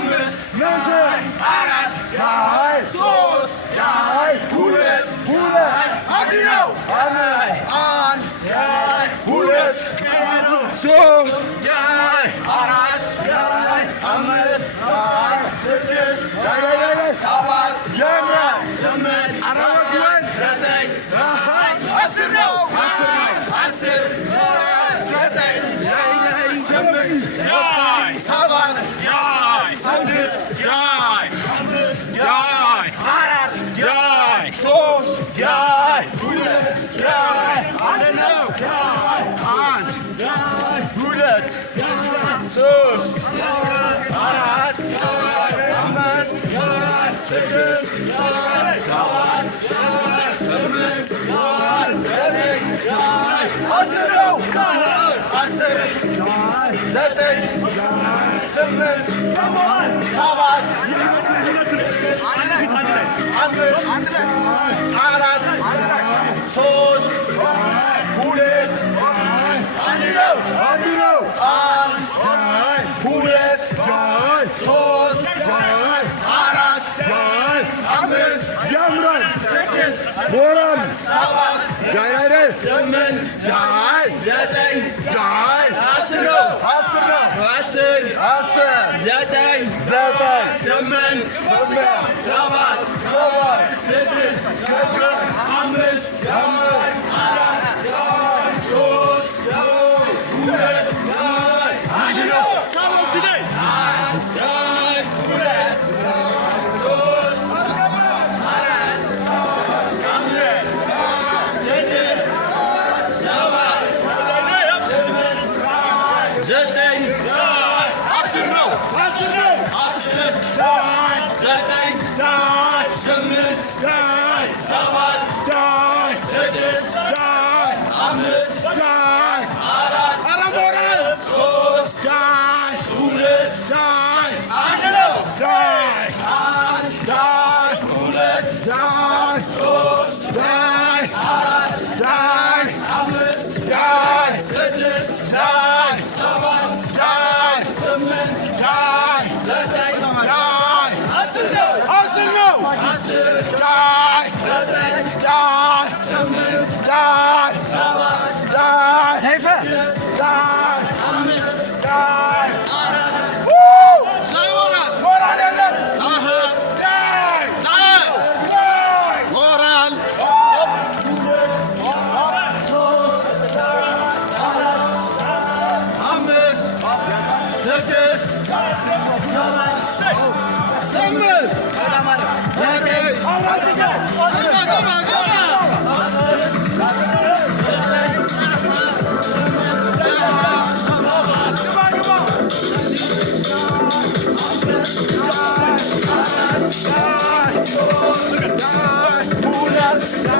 አምስት ምስል አራት ዳይ አምስት ስድስት ዳይ ሰባት Sıkıştılar savaşlar Sınıflar Zetekar Hazır ol Hazır Zetekar Sınıflar Savaş Andres Andres Arat Sol Morgen! Sabbat! Geil ist! Sieben! Drei! Sieben! Drei! ስድስት ዘጠኝ ስምንት ሰባት ስድስት አምስት አራት ሶስት ሁለት አንድ ነው ሁለት ሶስት አራት አምስት ስድስት ሰባት ስምንት ዘጠኝ no. Die, die, die, die. Die! Die. Bulat,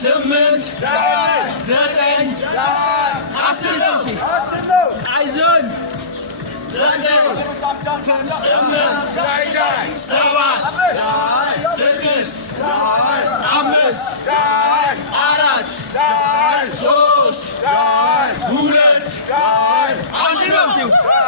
ስምንት ዘጠኝ አስር ነው አይዞን ሰባት ስድስት አምስት አራት ሶስት ሁለት አንድ ነው።